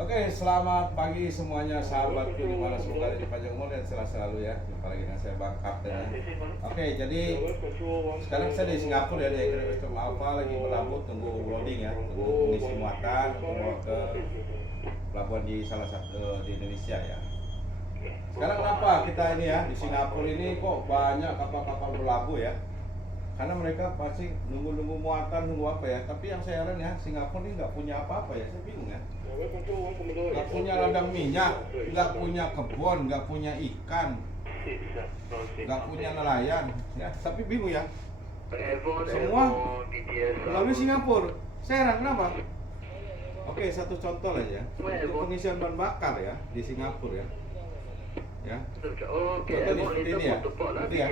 Oke, selamat pagi semuanya sahabatku di mana semoga di panjang umur dan sehat selalu ya. Jumpa lagi dengan saya Bang Kapten ya. Oke, jadi sekarang saya di Singapura ya, di Ekosistem Alpha lagi berlabuh tunggu loading ya, tunggu mengisi muatan untuk bawa ke pelabuhan di salah satu di Indonesia ya. Sekarang kenapa kita ini ya di Singapura ini kok banyak kapal-kapal berlabuh ya? Karena mereka pasti nunggu-nunggu muatan, nunggu apa ya. Tapi yang saya heran ya, Singapura ini nggak punya apa-apa ya, saya bingung ya. Nggak punya ladang minyak, nggak punya kebun, nggak punya ikan, nggak punya nelayan ya. Tapi bingung ya, semua melalui Singapura. Saya heran kenapa? Oke, satu contoh aja untuk pengisian bahan bakar ya di Singapura ya. Ya, contoh seperti ini ya, seperti ya.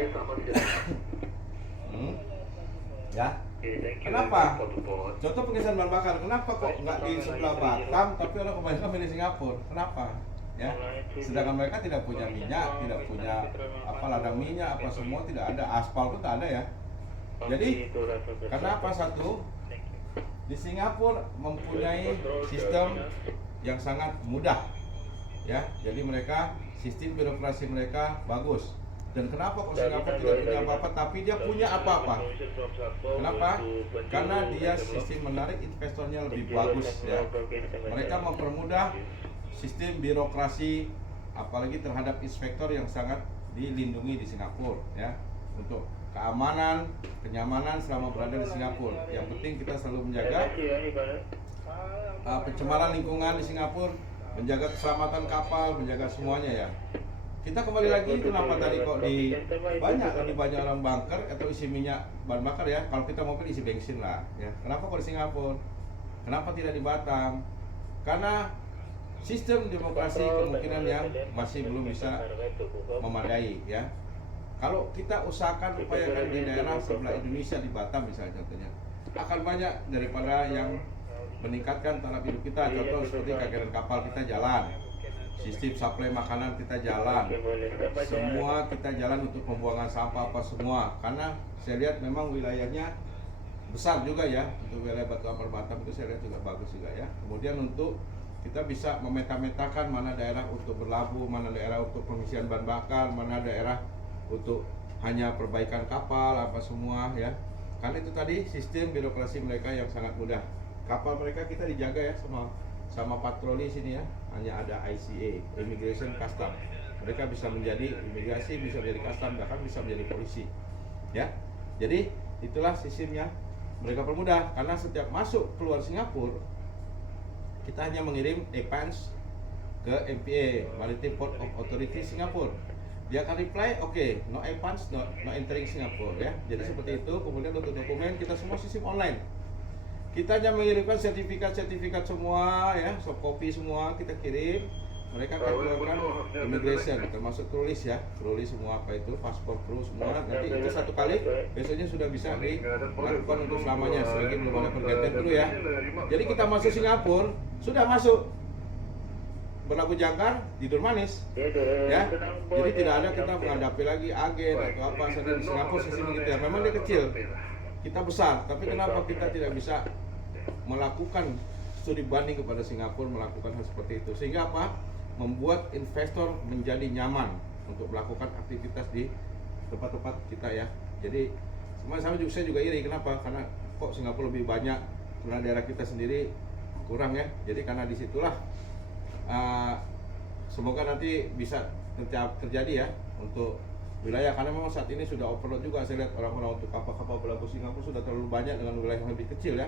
Ya, kenapa? Contoh pengisian bahan bakar, kenapa kok nggak di sebelah Batam, tapi orang kebanyakan milih Singapura? Kenapa? Ya, sedangkan mereka tidak punya minyak, tidak punya apa ladang minyak, apa semua tidak ada, aspal pun tak ada ya. Jadi, karena apa satu? Di Singapura mempunyai sistem yang sangat mudah, ya. Jadi mereka sistem birokrasi mereka bagus. Dan kenapa kok Singapura tidak punya apa-apa, tapi dia punya apa-apa? Kenapa? Karena dia sistem menarik investornya lebih bagus ya. Mereka mempermudah sistem birokrasi, apalagi terhadap inspektor yang sangat dilindungi di Singapura ya. Untuk keamanan, kenyamanan selama berada di Singapura. Yang penting kita selalu menjaga pencemaran lingkungan di Singapura, menjaga keselamatan kapal, menjaga semuanya ya. Kita kembali lagi, kenapa tadi kok di lebih banyak orang bunker atau isi minyak bahan bakar ya. Kalau kita mobil isi bensin lah ya. Kenapa kok di Singapura? Kenapa tidak di Batam? Karena sistem demokrasi kemungkinan yang masih belum bisa memadai ya. Kalau kita usahakan upayakan di daerah sebelah Indonesia di Batam misalnya contohnya, akan banyak daripada yang meningkatkan taraf hidup kita. Contoh seperti kegiatan kapal kita jalan, sistem suplai makanan kita jalan, semua kita jalan untuk pembuangan sampah apa semua. Karena saya lihat memang wilayahnya besar juga ya, untuk wilayah Batu Ampar Batam itu saya lihat juga bagus juga ya. Kemudian untuk kita bisa memeta-metakan mana daerah untuk berlabuh, mana daerah untuk pengisian bahan bakar, mana daerah untuk hanya perbaikan kapal apa semua ya. Karena itu tadi sistem birokrasi mereka yang sangat mudah. Kapal mereka kita dijaga ya sama patroli sini ya. Hanya ada ICA, Immigration Custom. Mereka bisa menjadi imigrasi, bisa menjadi custom, bahkan bisa menjadi polisi. Ya. Jadi itulah sistemnya. Mereka permudah karena setiap masuk keluar Singapura kita hanya mengirim advance ke MPA, Maritime Port of Authority Singapura. Dia akan reply, oke, no advance, no entering Singapura ya. Jadi seperti itu. Kemudian untuk dokumen kita semua sistem online. Kita hanya mengirimkan sertifikat semua ya, soft copy semua kita kirim. Mereka akan keluarkan immigration, termasuk tulis ya, tulis semua apa itu, paspor kru semua. Nanti itu satu kali, besoknya sudah bisa dilakukan untuk selamanya selagi belum ada pergantian kru ya. Jadi kita masuk Singapura, sudah masuk berlabuh jangkar, tidur manis ya. Jadi tidak ada kita menghadapi lagi agen atau apa saja di Singapura sistem gitu ya. Memang dia kecil, kita besar, tapi kenapa kita tidak bisa melakukan studi banding kepada Singapura, melakukan hal seperti itu, sehingga apa? Membuat investor menjadi nyaman untuk melakukan aktivitas di tempat-tempat kita ya. Jadi saya juga iri, kenapa? Karena kok Singapura lebih banyak, karena daerah kita sendiri kurang ya. Jadi karena disitulah semoga nanti bisa terjadi ya untuk wilayah, karena memang saat ini sudah overload juga. Saya lihat orang-orang untuk kapal-kapal berlabuh Singapura sudah terlalu banyak dengan wilayah yang lebih kecil ya,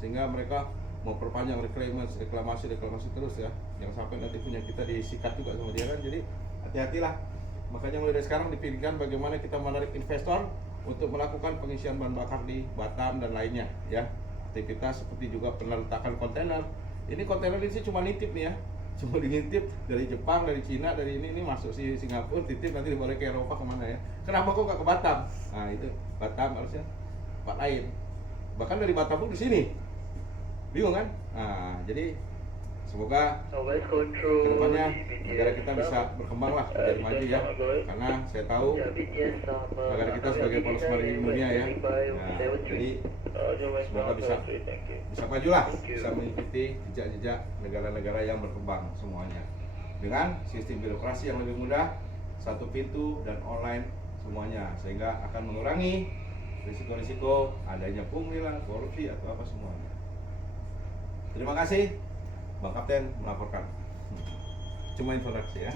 sehingga mereka memperpanjang reklamasi terus ya, yang sampai nanti punya kita disikat juga sama dia kan. Jadi hati-hatilah, makanya mulai dari sekarang dipikirkan bagaimana kita menarik investor untuk melakukan pengisian bahan bakar di Batam dan lainnya ya. Aktivitas seperti juga peneletakan kontainer. Ini kontainer ini sih cuma nitip nih ya, cuma diintip dari Jepang, dari Cina, dari ini masuk si Singapura, titip nanti dibawa ke Eropa kemana ya. Kenapa kok nggak ke Batam? Nah itu Batam harusnya tempat lain. Bahkan dari Batam pun di sini, bingung kan? Nah jadi Semoga kedepannya negara kita bisa berkembang lah, menjadi maju ya. Karena saya tahu negara kita sebagai poros maritim dunia ya. Nah, jadi semoga bisa maju lah, bisa mengikuti jejak-jejak negara-negara yang berkembang semuanya. Dengan sistem birokrasi yang lebih mudah, satu pintu dan online semuanya, sehingga akan mengurangi risiko-risiko adanya pungli lah, korupsi atau apa semuanya. Terima kasih. Bang Kapten melaporkan. Cuma informasi ya.